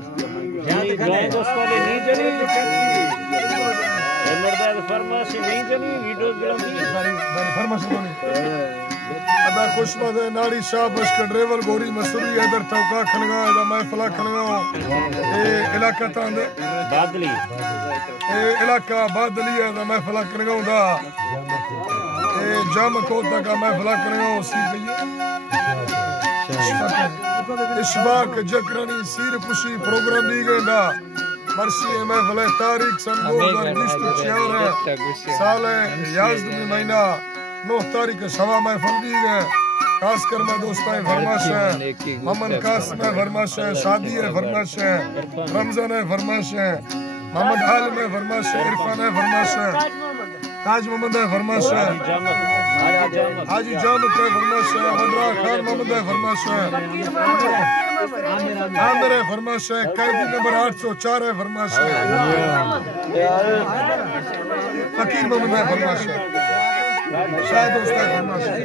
जाए दोस्तों ने नहीं जनी मर्दाद फरमाशी नहीं जनी वीडियो बिलंदी बारी फरमाश नहीं अदा खुशमद नाड़ी शाह बश का ड्राइवर गोरी मसूरी इधर टोका खनगा दा महफला खनगा ए इलाका तांदे बादली ए इलाका बादली दा महफला खनगा दा ए जाम कोता का महफला खनगा सी गई इशफाक जकरानी सिर खुशी प्रोग्राम दी गए दा मर्सी महफल तारीख सन 2024 है साल 11 महीना 9 तारीख सवा महफल दी गए खासकर मैं दोस्तों फरमाश है मोहम्मद कासिम है फरमाश है शादी है फरमाश है रमजान है फरमाश है मोहम्मद आलम है फरमाश है इरफान है फरमाश है ताज मोहम्मद है फरमाश है हाजी जामत है फरमाश है वडरा खान मोहम्मद है फरमाश है आमिर है फरमाश है कैदी नंबर 804 है फरमाश है फकीर मोहम्मद है फरमाश है शायद उसका फरमाश है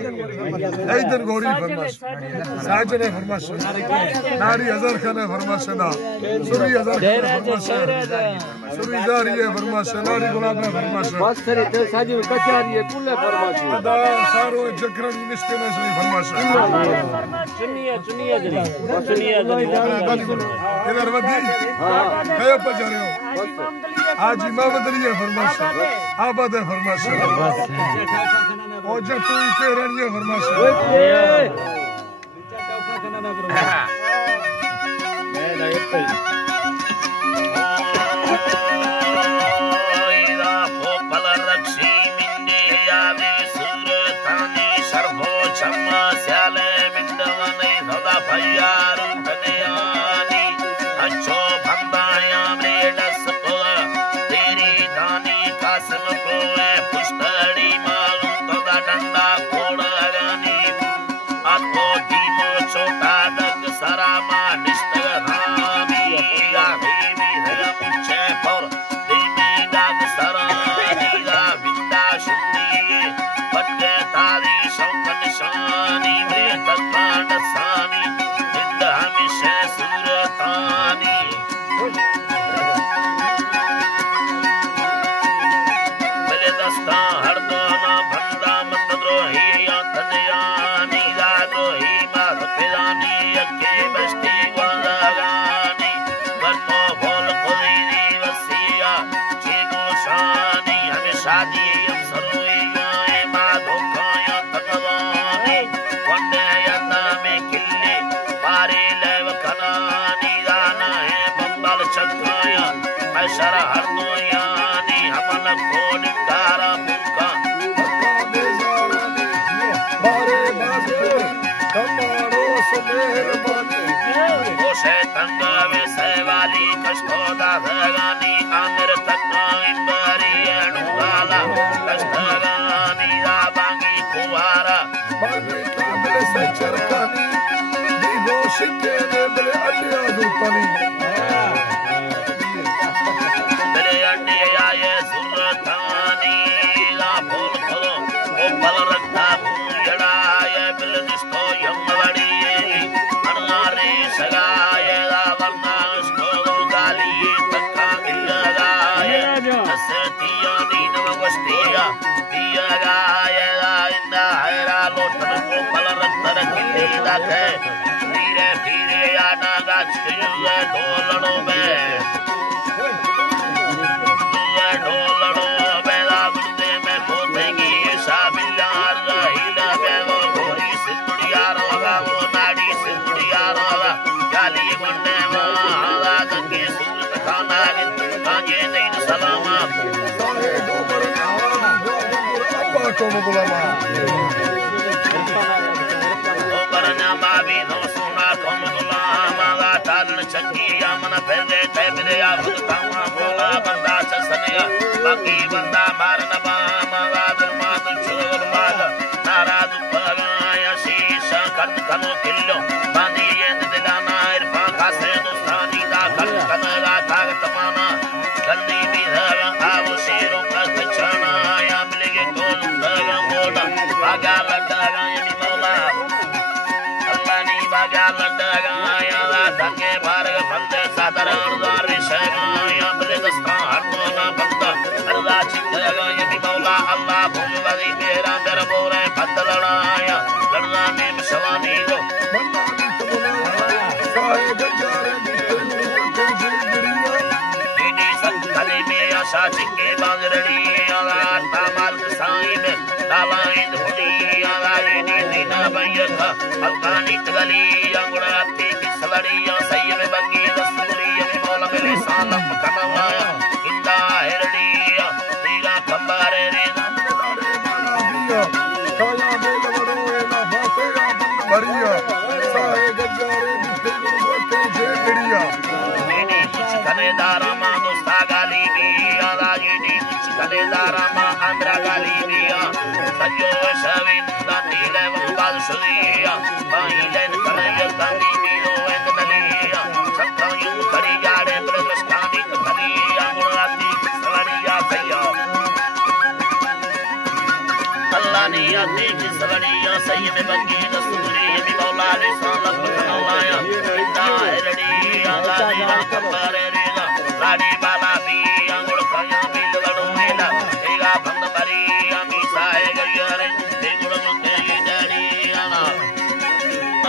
ऐदन गौरी फरमाश साजन है फरमाश नारी हजार खान है फरमाश ना सुरी हजार खान है फरमाश सुरी जारी है फरमाश नारी गुलाब है फरमाश मास्टर ते साजी कचारी है कुल फरमाश अदा सारो जकरन निश्ते ने सही फरमाश चुनिया जरी इधर वदी हां कयो पर जा रहे हो आज इमाम अली है फरमाश आबाद है फरमाश ओ जब तू के रही है फरमाश मैं ना एप्पल धीरे धीरे आना गाछ ढोलड़ो में ढोलड़ो बेला बुझते में खोतेंगी शाबिलार हीला बेलो गोरी सिंधुड़िया रोगा वो नाड़ी सिंधुड़िया रोगा गाली बंदे वाला गंगे सूरत खाना कांजे दिन सलामा सारे डोबर अब्बा को बुलामा बाकी बंदा मारन बामा दुर्माद चुरमाद नारा दुपगाया शीशा खर्द कनो किल्लो बांधी येंद दिलाना इरफान खासे दोस्तानी दा खर्द कनगा ताकत माना गंदी भी धवा आव शेरों का छाना या मिलेगे कोल धवा मोड़ा बागा लड़ागा यानी मौला अल्लाह नी बागा लड़ागा या ला धके बारग बंदे दरदार शहर बले दस्ता हर मोना बंदा अल्लाह चिंगा ये मौला अल्लाह भूल वाली मेरा दर बोरे बदलनाया लड़ना में शवानी को मन्नानी तबला साए गजारे दीदी संत खले में आशा चिके बांगरड़ी आला तामाल साई में लालाइंद भुली आला ये दीना भैया अलकानी तगली अंगुड़ाती किसलड़िया सही में बंगी दस्तूरी ये मौला मेरे सालम कनवाया इंदा हेरड़िया तीरा खंबारे रे काया बेल वड़ोए ना बातेरा बंद भरिया साए गजारे बिस्ते गोटे जेड़िया दीदी कुछ खनेदारा मां दोस्ता गाली भी आला ये दी कुछ खनेदारा मां आंध्रा गाली भी सजो शविंदा नीले वंबाल सुलिया बाई लेन कलय गांधी मीलो एंड नलिया सबका यूं खड़ी जाड़े प्रस्तानी तखलिया गुणाती सवड़िया सैया अल्लाह ने आते की सवड़िया सही में बंगी दस्तूरी ये मौला ने सालम खनवाया इंदा हेरड़ी आला दीना कंबारे रेगा लाड़ी बाला भी अंगुड़ खाया बिल गड़ोएला एगा भंग भरी अमी साए गयरे देगुड़ मुके डड़ी आना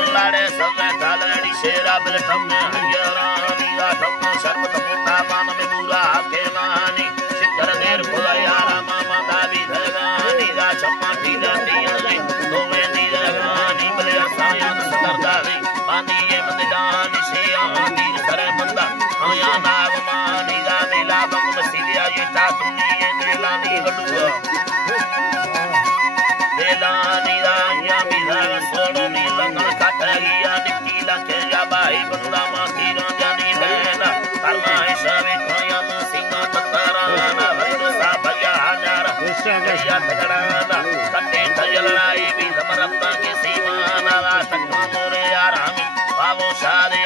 अल्लाह ने सल्ला तालड़ी शेरा बिल ठम्मे हयरा नीला ठम्मे शर्मत मुंडा मान में पूरा के मानी शिकर देर खुदा यारा मामा दादी धगानी दा चम्मा टीला टीले तो में दी धगानी बले साया सदर दादी पानी ये मददानी से आंदी सरे बंदा आया नाग मानी दा मेला बंग मसीदिया ये ता तुनी ये मेलानी गडुआ मेलानी दा या मिला सोनो नी लंगन काटगिया निकी लखे या भाई बंदा मा तीरा जानी बहना फरमाए शवे खाया मो सिंगा ततराना हर सा भया हजार या तगड़ाना कटे थयलराई भी समरप्पा के सीमाना तक मोरे यार हम बाबू शादे